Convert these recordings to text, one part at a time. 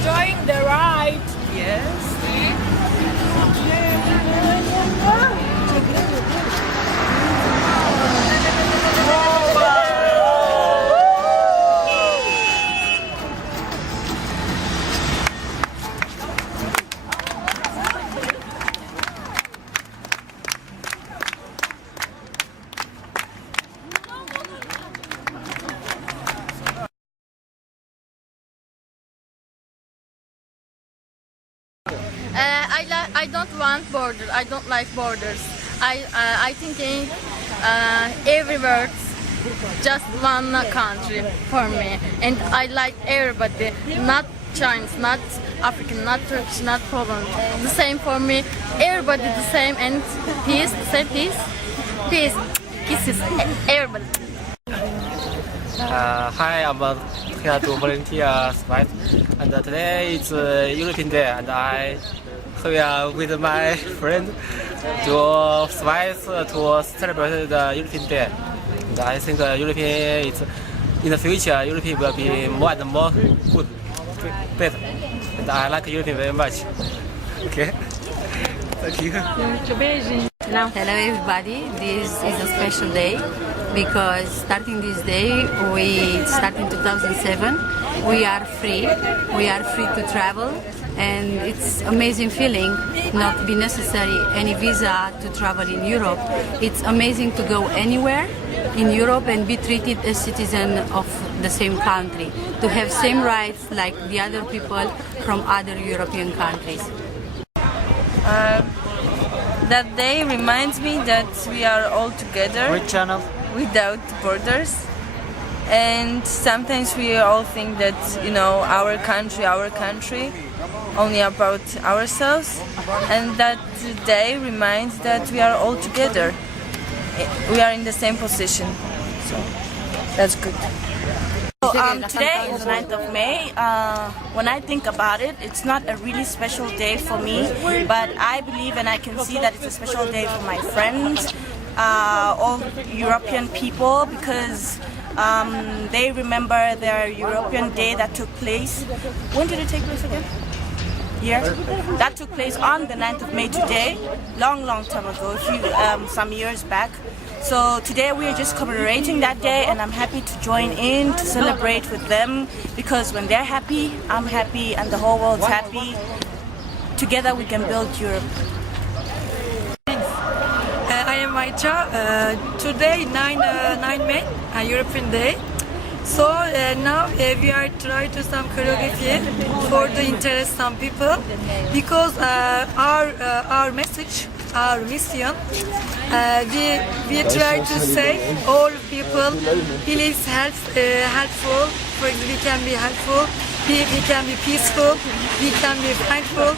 Enjoying the ride. Yes. I don't want borders. I don't like borders. I thinking every word just one country for me, and I like everybody. Not Chinese, not African, not Turkish, not Poland. The same for me. Everybody the same, and peace. Say peace, peace, kisses. Everybody. Hi, I'm here to volunteer Spice, and today is European Day, and I here with my friend to Spice to celebrate the European Day. And I think European is in the future. European will be more and more good, better, and I like European very much. Okay, thank you. Hello everybody, this is a special day because starting this day, we start in 2007, we are free to travel, and it's amazing feeling not be necessary any visa to travel in Europe. It's amazing to go anywhere in Europe and be treated as citizen of the same country, to have same rights like the other people from other European countries. That day reminds me that we are all together. Which channel? without borders. And sometimes we all think that, you know, our country, only about ourselves. And that day reminds that we are all together. We are in the same position. So that's good. Today is 9th of May. When I think about it, it's not a really special day for me, but I believe and I can see that it's a special day for my friends, all European people, because they remember their European day that took place. When did it take place again? Yeah, that took place on the 9th of May today, long time ago, some years back. So today we are just commemorating that day, and I'm happy to join in to celebrate with them, because when they're happy, I'm happy, and the whole world's happy. Together we can build Europe. I am Ayça. Today 9 May, European Day. So now we are trying to some choreography for the interest some people, because our message, our mission, we try to say all people please helpful. For example, we can be helpful, we can be peaceful, we can be thankful,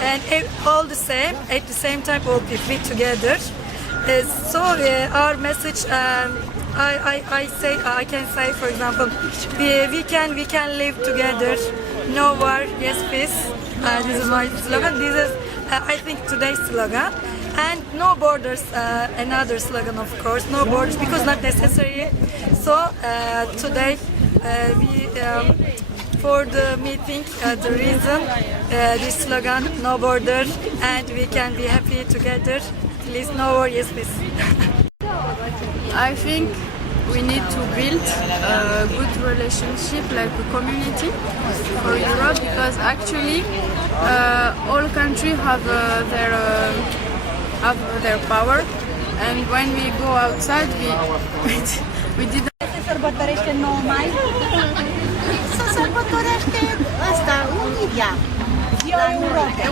and all the same at the same time all people together. So our message, I can say, for example, we can live together. No war, yes peace. This is my slogan. This is I think today's slogan. And no borders, another slogan, of course. No borders, because not necessary. So today we for the meeting, the reason this slogan, no border, and we can be happy together. Please, no war, yes peace. I think we need to build a good relationship, like a community for Europe, because actually all countries have their power, and when we go outside, we didn't. Se sărbătorește 9 mai? Se sărbătorește asta, unirea. Ziua Europei.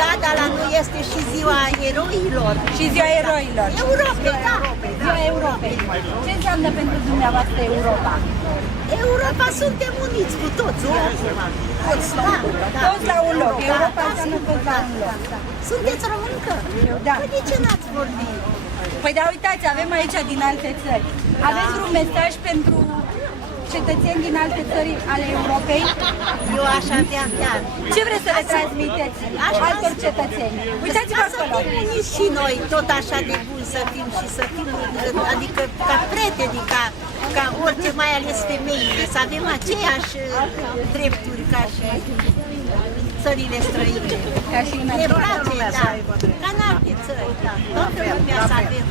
Da, dar la noi este și ziua eroilor. Și ziua eroilor. Europei, da. Ziua Europei. Ce înseamnă pentru dumneavoastră Europa? Europa suntem uniți cu toții acum. Toți la un loc. Europa înseamnă toți la un loc. Sunteți româncă? Da. Păi de ce n-ați vorbit? Păi da, uitați, avem aici din alte țări. Aveți vreun mesaj pentru cetățeni din alte țări ale Europei? Eu aș avea chiar. Ce vreți să le transmiteți altor cetățeni? Uitați-vă acolo. Să fim uniți și noi, tot așa de buni să fim și să fim, adică ca prieteni, ca orice, mai ales femeile, să avem aceeași drepturi ca și țările străine. Ca și în alte țări, da. Ca în alte țări, da. Toată lumea să avem,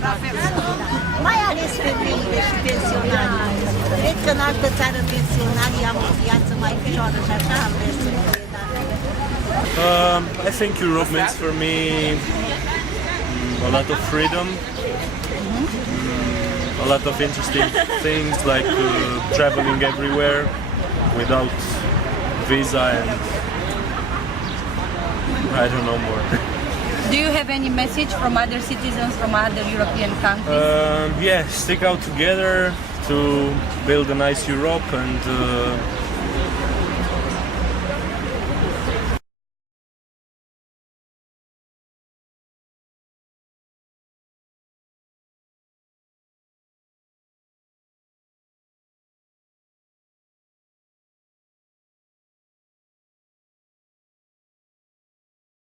mai ales femeile și pensionarii. Cred că în altă țară pensionarii au o viață mai ușoară și așa am vrea să fie, I think Europe means for me a lot of freedom, a lot of interesting things like traveling everywhere without visa, and I don't know more. Do you have any message from other citizens from other European countries? Yeah, stick out together to build a nice Europe, and